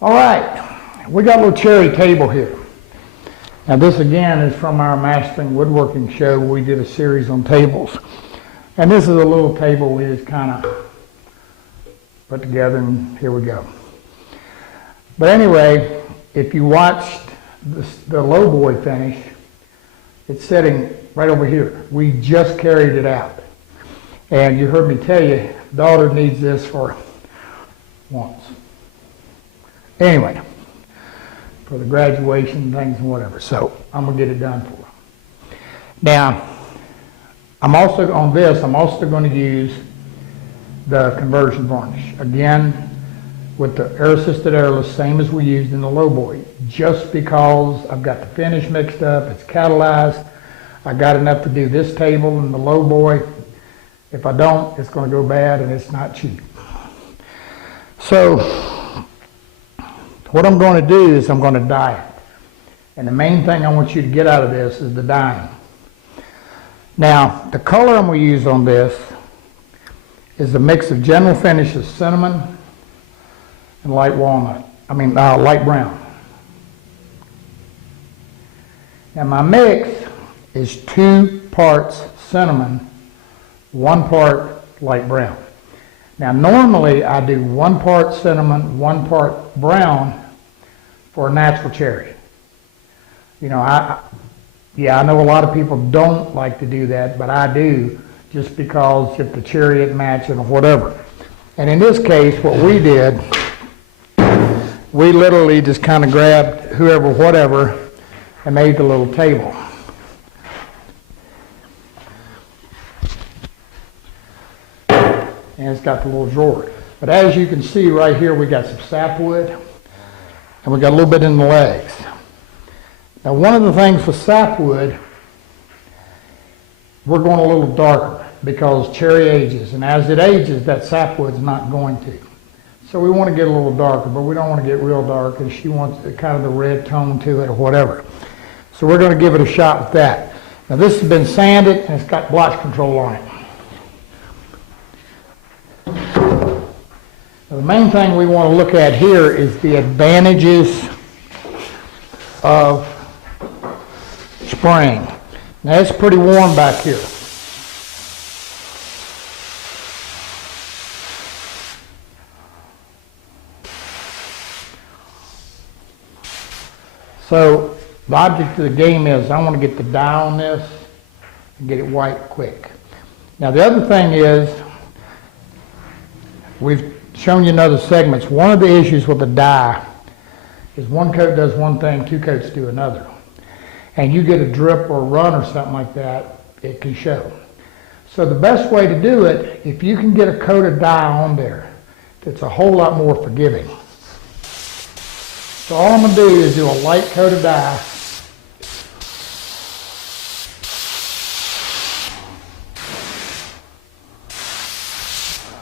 All right, we got a little cherry table here. Now this again is from our Mastering Woodworking show. We did a series on tables. And this is a little table we just kind of put together, and here we go. But anyway, if you watched the low boy finish, it's sitting right over here. We just carried it out. And you heard me tell you, daughter needs this for once. Anyway, for the graduation things and whatever. So I'm going to get it done for her. Now, I'm also going to use the conversion varnish. Again, with the air-assisted airless, same as we used in the lowboy. Just because I've got the finish mixed up, it's catalyzed, I got enough to do this table and the lowboy. If I don't, it's going to go bad and it's not cheap. So, what I'm going to do is I'm going to dye it. And the main thing I want you to get out of this is the dyeing. Now, the color I'm going to use on this is a mix of general finishes, cinnamon and light light brown. Now my mix is 2 parts cinnamon, 1 part light brown. Now normally I do 1 part cinnamon, 1 part brown for a natural cherry. You know, I know a lot of people don't like to do that, but I do, just because if the cherry isn't matching or whatever. And in this case, what we did, we literally just kind of grabbed whoever, whatever, and made the little table. And it's got the little drawer. But as you can see right here, we got some sapwood, and we got a little bit in the legs. Now one of the things with sapwood, we're going a little darker because cherry ages, and as it ages, that sapwood's not going to. So we want to get a little darker, but we don't want to get real dark, and she wants kind of the red tone to it or whatever. So we're going to give it a shot with that. Now this has been sanded, and it's got blotch control on it. Now, the main thing we want to look at here is the advantages of spraying. Now it's pretty warm back here. So the object of the game is I want to get the dye on this and get it white quick. Now the other thing is, we've shown you in other segments, one of the issues with the dye is one coat does one thing, 2 coats do another. And you get a drip or a run or something like that, it can show. So the best way to do it, if you can get a coat of dye on there, it's a whole lot more forgiving. So all I'm going to do is do a light coat of dye.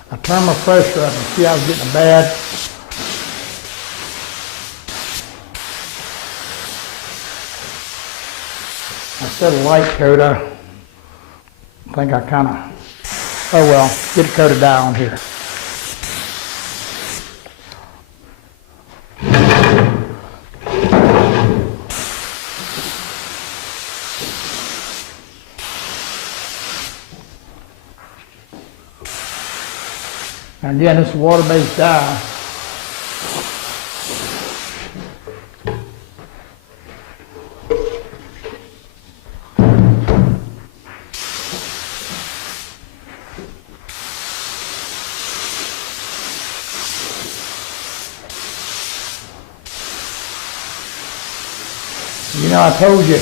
I turn my pressure up and see I was getting a bad. I said a light coat, I think I kind of, oh well, get a coat of dye on here. And again, this is water-based dye. You know, I told you,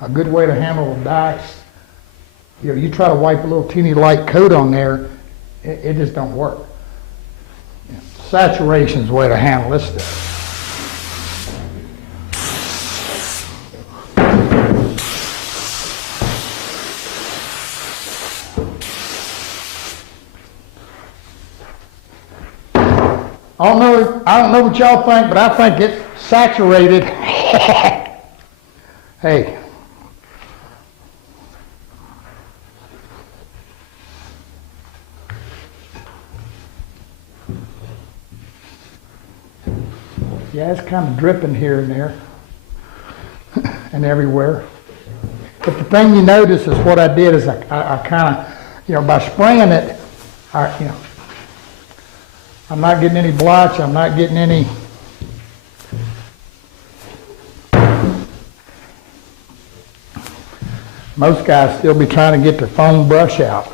a good way to handle the dye, you know, you try to wipe a little teeny light coat on there, it just don't work. Saturation's the way to handle this stuff. I don't know what y'all think, but I think it's saturated. Hey. Yeah, it's kind of dripping here and there and everywhere. But the thing you notice is what I did is I kind of, by spraying it, I'm not getting any blotch, I'm not getting any most guys still be trying to get their foam brush out.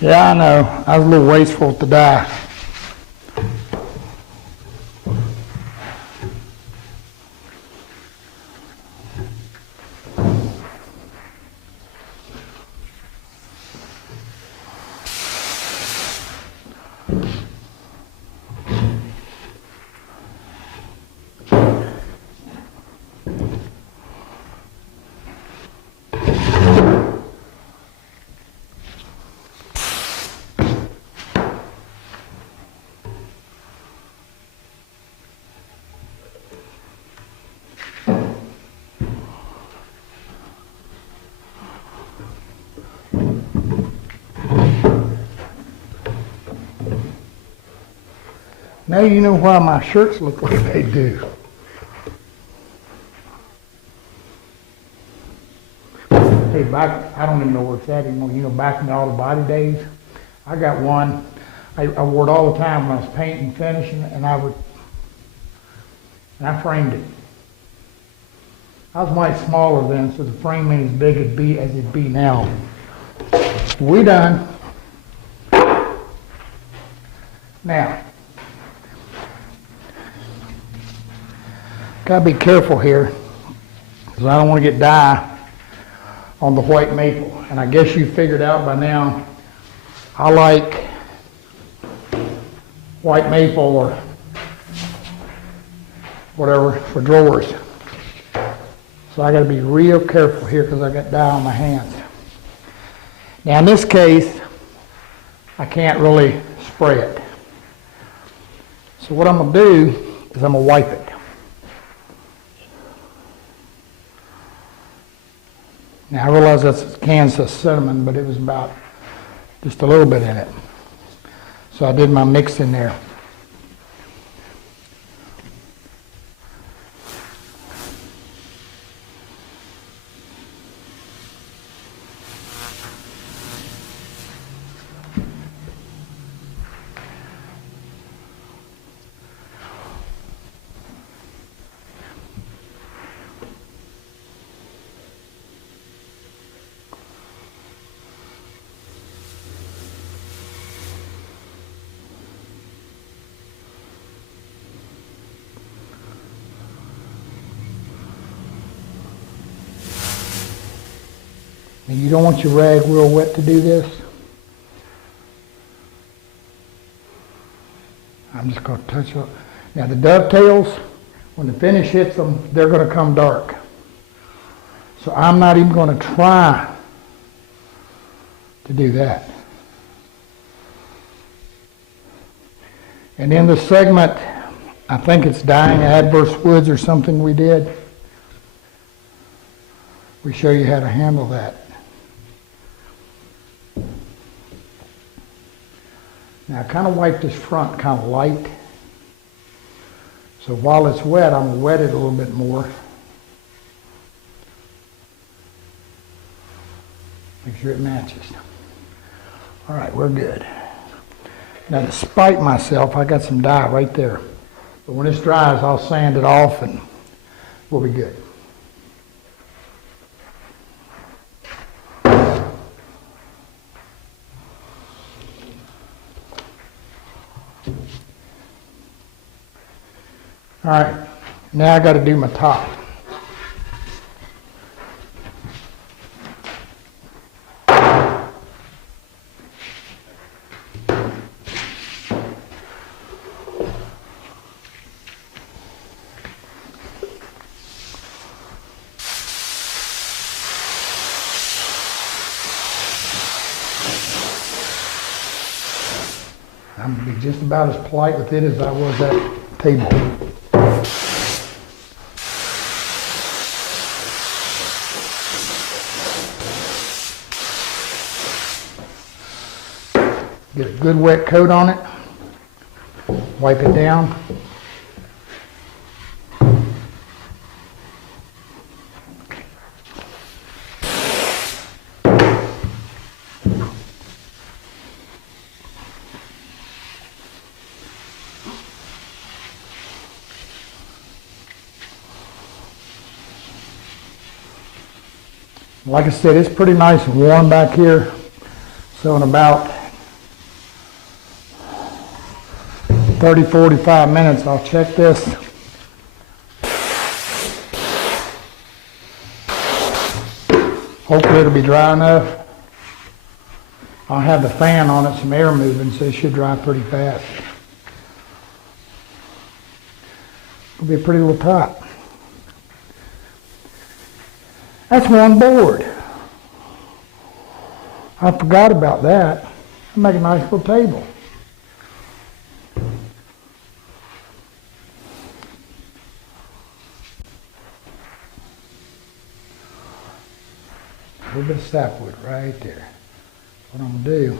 Yeah, I know. I was a little wasteful to die. Now you know why my shirts look like they do. Hey, back, I don't even know where it's at anymore. Back in all the body days, I got one. I wore it all the time when I was painting and finishing, and I framed it. I was much smaller then, so the frame ain't as big as it'd be now. We done. Now, gotta be careful here, because I don't want to get dye on the white maple. And I guess you figured out by now, I like white maple or whatever for drawers. So I gotta be real careful here because I got dye on my hands. Now in this case, I can't really spray it. So what I'm gonna do is I'm gonna wipe it. Now I realize that's Kansas cinnamon, but it was about just a little bit in it. So I did my mix in there. And you don't want your rag real wet to do this. I'm just going to touch up. Now the dovetails, when the finish hits them, they're going to come dark. So I'm not even going to try to do that. And in the segment, I think it's Dying Adverse Woods or something we did. We show you how to handle that. Now I kind of wipe this front kind of light. So while it's wet, I'm going to wet it a little bit more. Make sure it matches. All right, we're good. Now to spite myself, I got some dye right there. But when this dries, I'll sand it off and we'll be good. All right, now I got to do my top. just about as polite with it as I was at table. Get a good wet coat on it. Wipe it down. Like I said, it's pretty nice and warm back here. So in about 30, 45 minutes, I'll check this. Hopefully it'll be dry enough. I'll have the fan on it, some air moving, so it should dry pretty fast. It'll be a pretty little top. That's one board. I forgot about that. I'll make a nice little table. A little bit of sapwood right there. What I'm going to do,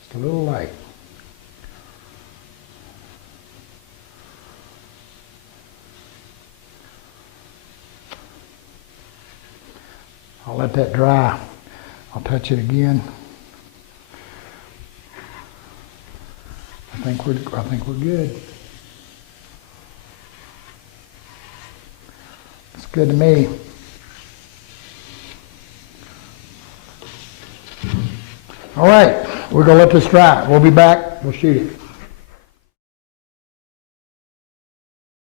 just a little light. I'll let that dry. I'll touch it again. I think we're good. It's good to me. All right, we're gonna let this dry. We'll be back. We'll shoot it.